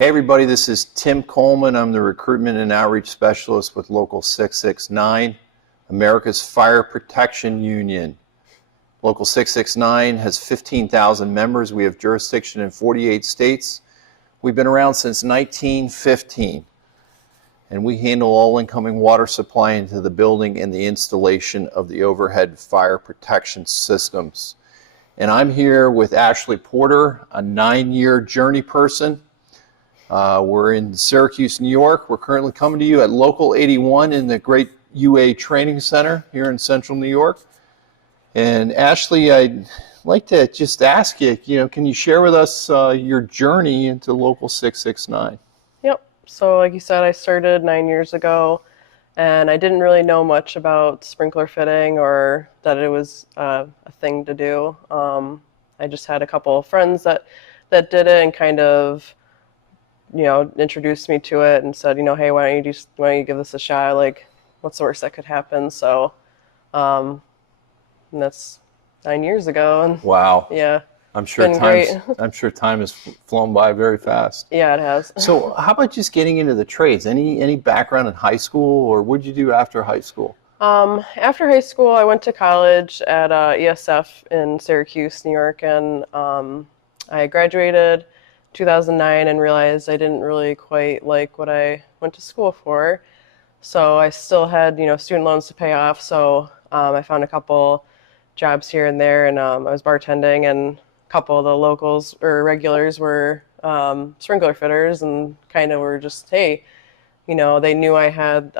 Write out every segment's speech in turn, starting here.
Hey everybody, this is Tim Coleman. I'm the Recruitment and Outreach Specialist with Local 669, America's Fire Protection Union. Local 669 has 15,000 members. We have jurisdiction in 48 states. We've been around since 1915, and we handle all incoming water supply into the building and the installation of the overhead fire protection systems. And I'm here with Ashley Porter, a 9-year Journeyperson. We're in Syracuse, New York. We're currently coming to you at Local 81 in the great UA Training Center here in Central New York. And Ashley, I'd like to just ask you, can you share with us your journey into Local 669? Yep. So like you said, I started 9 years ago, and I didn't really know much about sprinkler fitting or that it was a thing to do. I just had a couple of friends that did it and kind of introduced me to it and said, hey, why don't you give this a shot? Like, what's the worst that could happen? So, and that's 9 years ago. And wow. Yeah. I'm sure time has flown by very fast. Yeah, it has. So how about just getting into the trades? Any background in high school, or what did you do after high school? After high school, I went to college at ESF in Syracuse, New York, and I graduated 2009 and realized I didn't really quite like what I went to school for. So I still had, student loans to pay off. So I found a couple jobs here and there, and I was bartending, and a couple of the locals or regulars were sprinkler fitters, and kind of were just, hey, they knew I had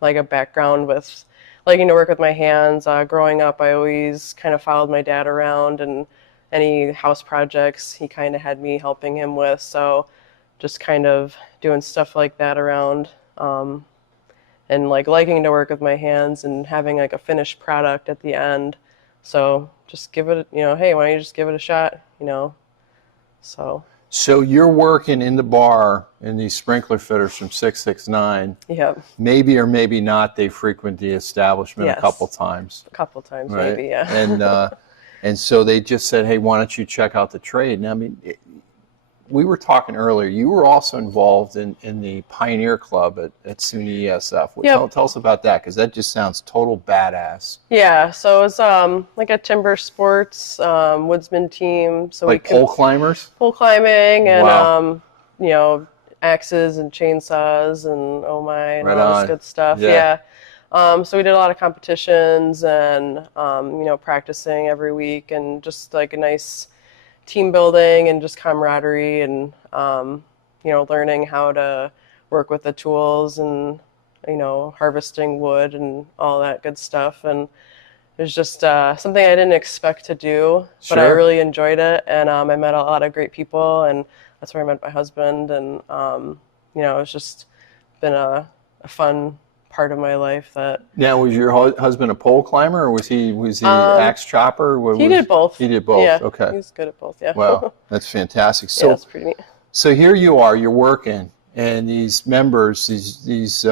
like a background with liking to work with my hands. Growing up, I always kind of followed my dad around, and any house projects he kind of had me helping him with, so just kind of doing stuff like that around, and like liking to work with my hands and having like a finished product at the end. So just give it, hey, why don't you just give it a shot, So you're working in the bar, and these sprinkler fitters from 669. Yep. Maybe or maybe not, they frequent the establishment. Yes. A couple times. A couple times, right? Maybe, yeah. And so they just said, hey, why don't you check out the trade? And I mean, we were talking earlier, you were also involved in the Pioneer Club at SUNY ESF. Yep. Tell us about that, because that just sounds total badass. Yeah, so it was like a timber sports woodsman team. So like pole climbers? Pole climbing, and wow. Axes and chainsaws and and right all on. this good stuff. Yeah. So we did a lot of competitions and practicing every week, and just like a nice team building and just camaraderie, and learning how to work with the tools, and harvesting wood and all that good stuff. And it was just something I didn't expect to do, but I really enjoyed it, and I met a lot of great people, and that's where I met my husband, and it's just been a fun part of my life. That now, was your husband a pole climber, or was he axe chopper? He did both. He did both. Yeah, okay. He's good at both. Yeah. Wow, that's fantastic. So yeah, that's pretty neat. So here you are, you're working, and these members, these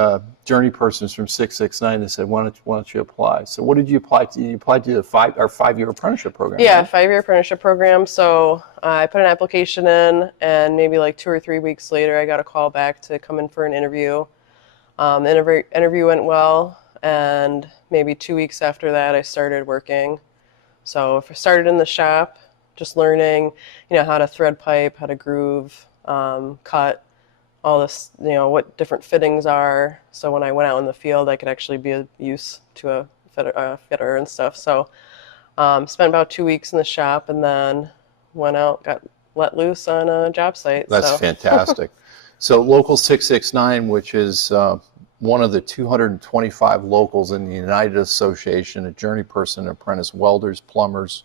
Journeypersons from 669, they said, why don't you apply? So what did you apply to? You applied to the 5-year apprenticeship program. Yeah, right? 5-year apprenticeship program. So I put an application in, and maybe like 2 or 3 weeks later, I got a call back to come in for an interview. The interview went well, and maybe 2 weeks after that, I started working. So I started in the shop, just learning, how to thread pipe, how to groove, cut, all this, what different fittings are. So when I went out in the field, I could actually be of use to a fitter and stuff. So spent about 2 weeks in the shop, and then went out, got let loose on a job site. That's fantastic. So Local 669, which is one of the 225 locals in the United Association of Journeyperson Apprentice Welders, Plumbers,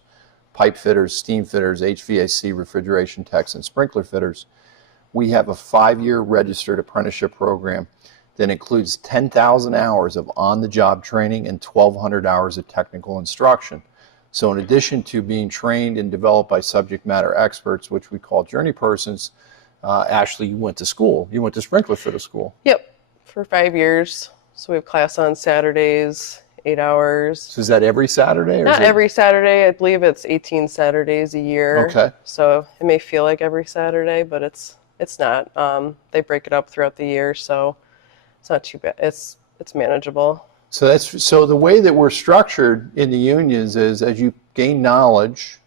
Pipe Fitters, Steam Fitters, HVAC, Refrigeration Techs, and Sprinkler Fitters, we have a 5-year registered apprenticeship program that includes 10,000 hours of on-the-job training and 1,200 hours of technical instruction. So in addition to being trained and developed by subject matter experts, which we call Journeypersons, Ashley, you went to school. You went to sprinkler fitter school. Yep, for 5 years. So we have class on Saturdays, 8 hours. So is that every Saturday? Or Not every Saturday. I believe it's 18 Saturdays a year. Okay. So it may feel like every Saturday, but it's it's not. They break it up throughout the year, so it's not too bad. It's manageable. So the way that we're structured in the unions is as you gain knowledge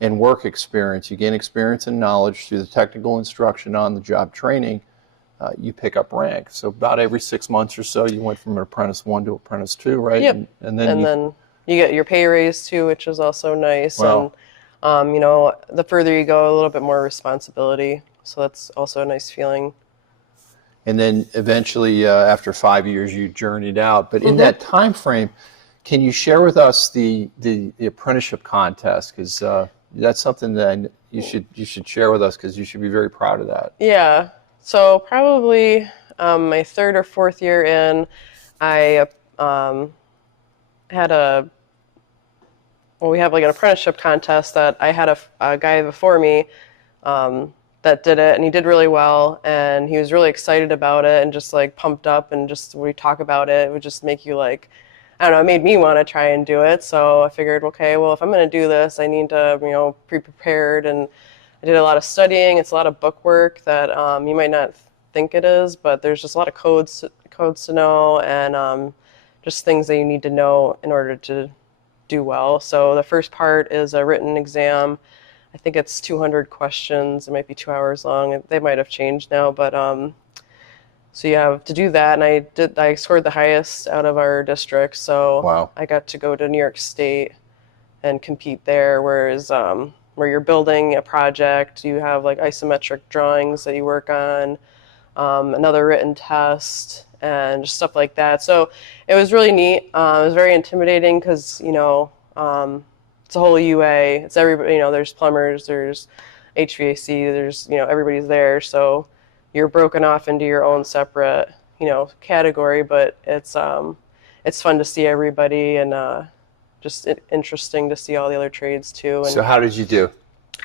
and work experience, you gain experience and knowledge through the technical instruction on the job training, you pick up rank. So about every 6 months or so, you went from an apprentice 1 to apprentice 2, right? Yep. And then You get your pay raise too, which is also nice. Wow. And the further you go, a little bit more responsibility. So that's also a nice feeling. And then eventually, after 5 years, you journeyed out. But in that time frame, can you share with us the apprenticeship contest? Because that's something that you should share with us, because you should be very proud of that. Yeah. So probably my third or fourth year in, I had we have like an apprenticeship contest that I had a guy before me that did it, and he did really well, and he was really excited about it and just like pumped up, and just when we talk about it, it would just make you like, I don't know, it made me want to try and do it. So I figured, okay, well, if I'm going to do this, I need to, be prepared. And I did a lot of studying. It's a lot of book work that you might not think it is, but there's just a lot of codes to know, and just things that you need to know in order to do well. So the first part is a written exam. I think it's 200 questions. It might be 2 hours long. They might have changed now, but so you have to do that. And I scored the highest out of our district, so Wow. I got to go to New York State and compete there. Whereas where you're building a project, you have like isometric drawings that you work on, another written test, and just stuff like that. So it was really neat. It was very intimidating because it's a whole UA. It's everybody. There's plumbers, there's HVAC, there's everybody's there. So you're broken off into your own separate category, but it's fun to see everybody, and just interesting to see all the other trades too. And So how did you do?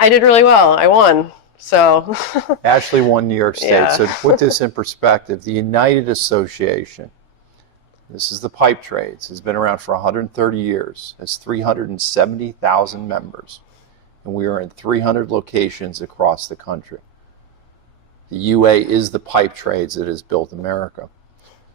I did really well. I won. So Ashley won New York State. Yeah. So to put this in perspective, the United Association, this is the pipe trades, has been around for 130 years, has 370,000 members, and we are in 300 locations across the country. The UA is the pipe trades that has built America.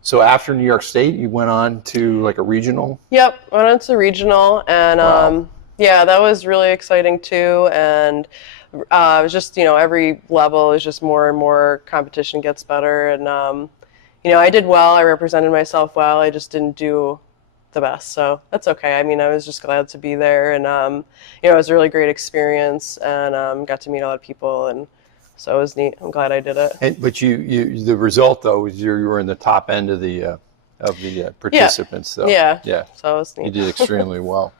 So after New York State, you went on to like a regional? Yep, went on to regional, and Wow. yeah, that was really exciting too. And it was just every level is just more and more competition gets better, and I did well. I represented myself well. I just didn't do the best, so that's okay. I mean, I was just glad to be there, and it was a really great experience, and got to meet a lot of people, and so it was neat. I'm glad I did it. But the result though was you were in the top end of the participants. So Yeah. yeah, So it was neat. you did extremely well.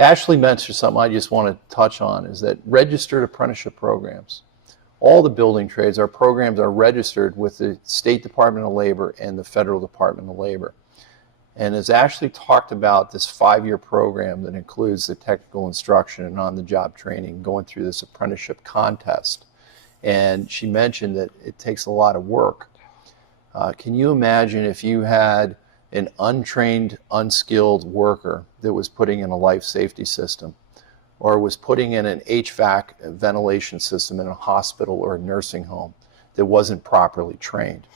Ashley mentioned something I just want to touch on, is that registered apprenticeship programs. All the building trades, our programs are registered with the State Department of Labor and the Federal Department of Labor. And as Ashley talked about this 5-year program that includes the technical instruction and on-the-job training, going through this apprenticeship contest, and she mentioned that it takes a lot of work. Can you imagine if you had an untrained, unskilled worker that was putting in a life safety system, or was putting in an HVAC ventilation system in a hospital or a nursing home that wasn't properly trained?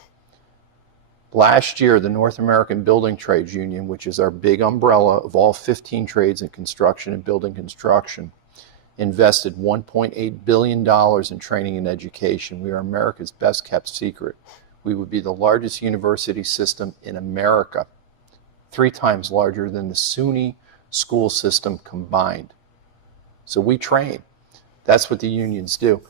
Last year, the North American Building Trades Union, which is our big umbrella of all 15 trades in construction and building construction, invested $1.8 billion in training and education. We are America's best kept secret. We would be the largest university system in America, 3 times larger than the SUNY school system combined. So we train. That's what the unions do.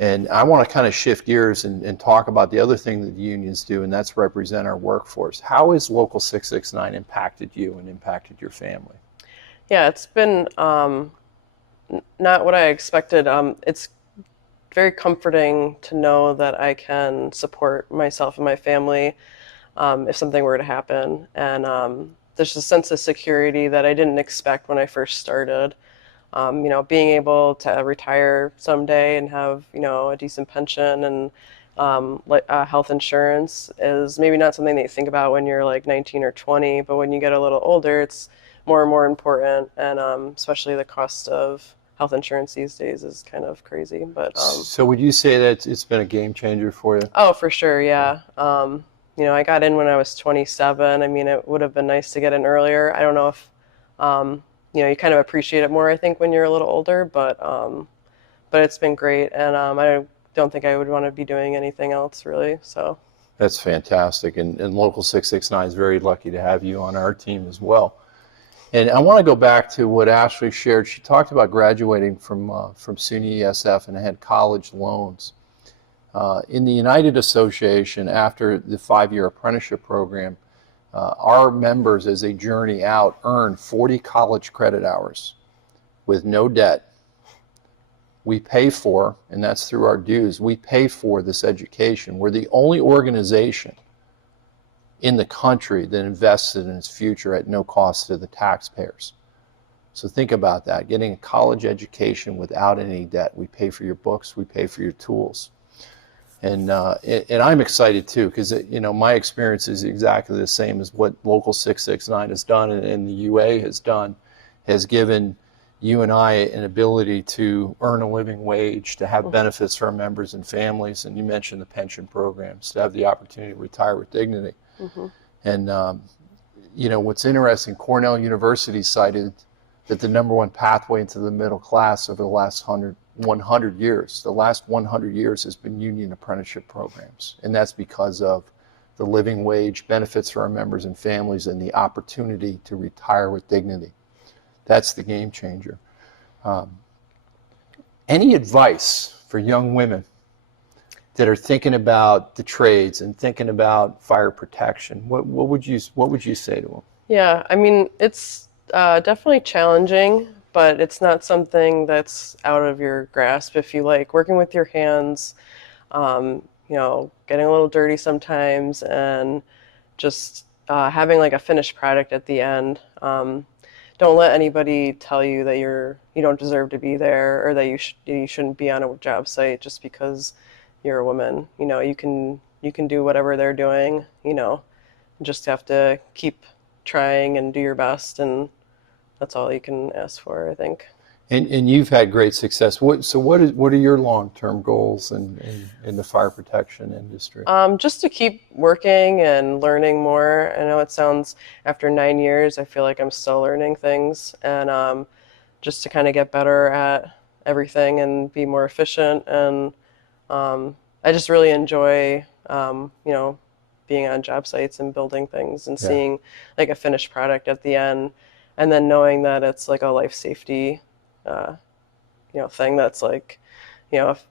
And I want to kind of shift gears and talk about the other thing that the unions do, and that's represent our workforce. How has Local 669 impacted you and impacted your family? Yeah, it's been not what I expected. It's very comforting to know that I can support myself and my family if something were to happen. And there's a sense of security that I didn't expect when I first started. Being able to retire someday and have, a decent pension and health insurance is maybe not something that you think about when you're like 19 or 20, but when you get a little older, it's more and more important, and especially the cost of health insurance these days is kind of crazy. But So would you say that it's been a game changer for you? oh, for sure, yeah. I got in when I was 27. I mean, it would have been nice to get in earlier. I don't know if you kind of appreciate it more, I think, when you're a little older, but it's been great, and I don't think I would want to be doing anything else really. So That's fantastic, and Local 669 is very lucky to have you on our team as well. And I want to go back to what Ashley shared. She talked about graduating from SUNY ESF and had college loans. In the United Association, after the 5-year apprenticeship program, our members, as they journey out, earn 40 college credit hours with no debt. We pay for, and that's through our dues, we pay for this education. We're the only organization in the country that invests in its future at no cost to the taxpayers. So think about that, getting a college education without any debt. We pay for your books, we pay for your tools. And I'm excited too, because my experience is exactly the same as what Local 669 has done and the UA has done, has given you and I an ability to earn a living wage, to have benefits for our members and families, and you mentioned the pension programs, to have the opportunity to retire with dignity. And what's interesting, Cornell University cited that the #1 pathway into the middle class over the last 100 years, the last 100 years has been union apprenticeship programs. And that's because of the living wage, benefits for our members and families, and the opportunity to retire with dignity. That's the game changer. Any advice for young women that are thinking about the trades and thinking about fire protection? What would you say to them? yeah, I mean, it's definitely challenging, but it's not something that's out of your grasp if you like working with your hands, getting a little dirty sometimes, and just having like a finished product at the end. Don't let anybody tell you that you don't deserve to be there, or that you shouldn't be on a job site just because you're a woman. You can do whatever they're doing. You just have to keep trying and do your best, and that's all you can ask for, I think. And you've had great success. What are your long-term goals in the fire protection industry? Just to keep working and learning more. I know it sounds, after 9 years, I feel like I'm still learning things, and just to kind of get better at everything and be more efficient. And I just really enjoy, being on job sites and building things and seeing like a finished product at the end, and then knowing that it's like a life safety thing that's like, if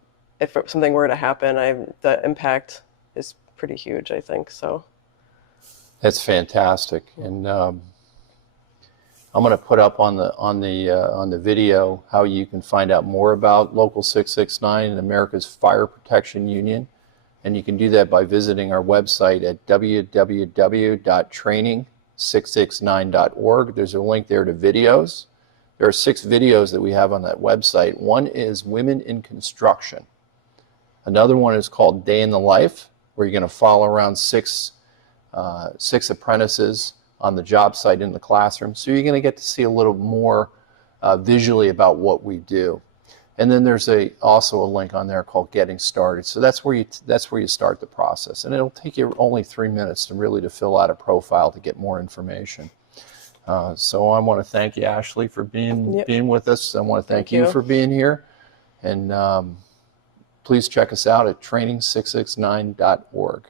something were to happen, the impact is pretty huge, I think. So That's fantastic, and I'm going to put up on the video how you can find out more about Local 669 and America's Fire Protection Union, and you can do that by visiting our website at www.training669.org. There's a link there to videos. There are 6 videos that we have on that website. One is Women in Construction. Another one is called Day in the Life, where you're going to follow around 6 apprentices on the job site in the classroom. So you're going to get to see a little more visually about what we do. And then there's also a link on there called Getting Started. So that's where you start the process. And it'll take you only 3 minutes to fill out a profile to get more information. So I want to thank you, Ashley, for being with us. I want to thank you for being here. And please check us out at training669.org.